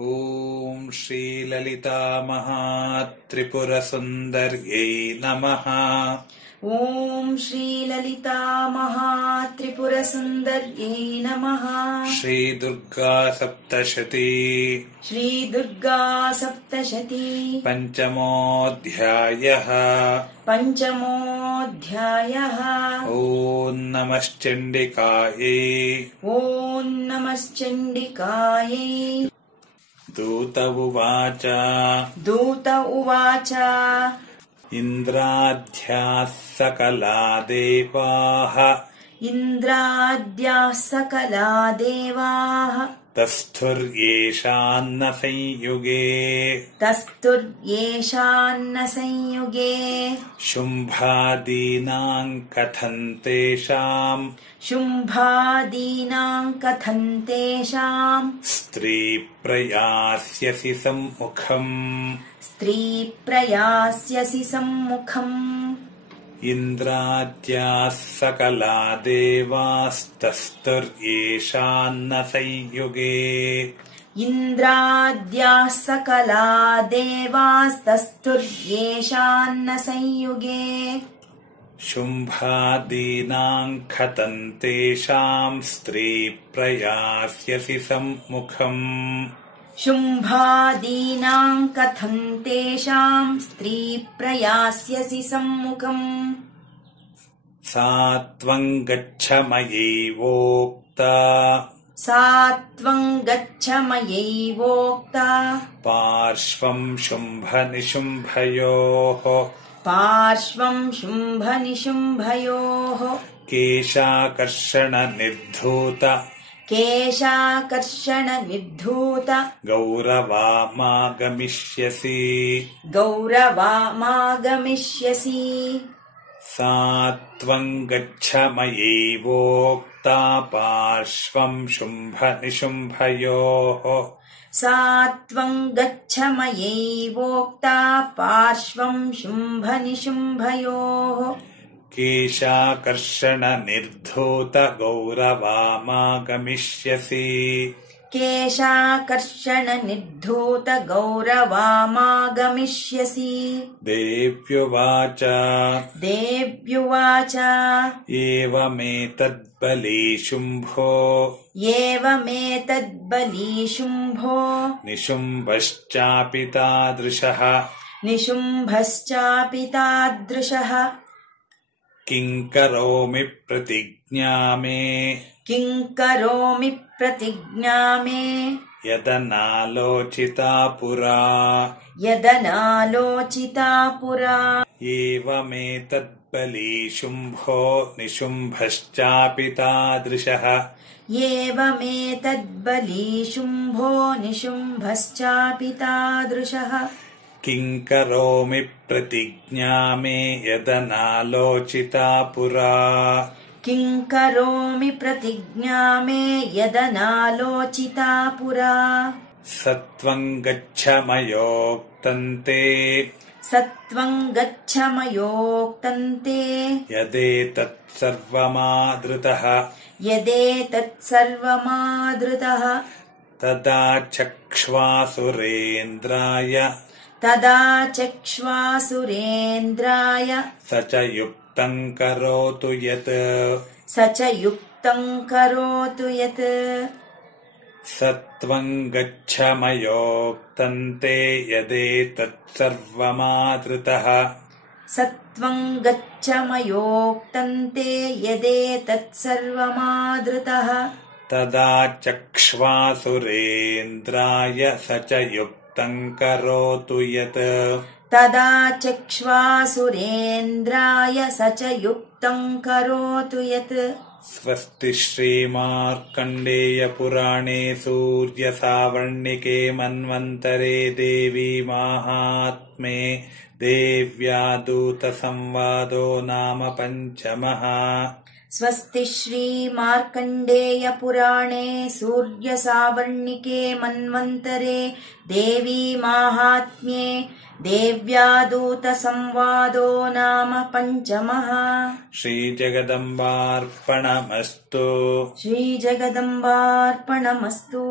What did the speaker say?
ॐ श्रीललितामहात्रिपुरसुन्दर्यै नमः। ॐ श्रीललितामहात्रिपुरसुन्दर्यै नमः। श्रीदुर्गा सप्तशती पञ्चमोऽध्यायः। ॐ नमश्चण्डिकायै। ॐ नमश्चण्डिकायै। दूत उवाच इन्द्राद्याः सकला देवाः तस्थुर्येषान्न संयुगे शुम्भादीनां कथं तेषाम् स्त्रीप्रयास्यसि सम्मुखम् इन्द्राद्याः सकला देवास्तस्थुर्येषान्न संयुगे शुम्भादीनां कथं तेषाम् स्त्रीप्रयास्यसि सम्मुखम् सा त्वं गच्छ मयैवोक्ता पार्श्वं शुम्भनिशुम्भयोः केशाकर्षणनिर्धूत गौरवामागमिष्यसि सा त्वं गच्छ मयैवोक्ता पार्श्वं शुम्भनिशुम्भयोः केशाकर्षणनिर्धूत गौरवामागमिष्यसि देव्युवाच एवमेतद्बली शुम्भो निशुम्भश्चापि तादृशः किं करोमि प्रतिज्ञा मे यदनालोचिता पुरा एवमेतद्बली शुम्भो निशुम्भश्चापि तादृशः किं करोमि प्रतिज्ञा मे यदनालोचिता पुरा सत्वं गच्छ मयोक्तन्ते यदेतत्सर्वमादृतः तदा चक्ष्वासुरेन्द्राय स च युक्तं करोतु यत् सत्वं गच्छ मयोक्तन्ते यदेतत्सर्वमादृतः तदा चक्ष्वासुरेन्द्राय स च युक्तं करोतु यत् स्वस्ति श्रीमार्कण्डेय पुराणे सूर्यसावर्णिके मन्वन्तरे देवी माहात्म्ये देव्या दूतसंवादो नाम पञ्चमः। स्वस्ति श्रीमार्कण्डेय पुराणे सूर्यसावर्णिके मन्वन्तरे देवी माहात्म्ये देव्यादूतसंवादो नाम पञ्चमः। श्रीजगदम्बार्पणमस्तु। श्रीजगदम्बार्पणमस्तु।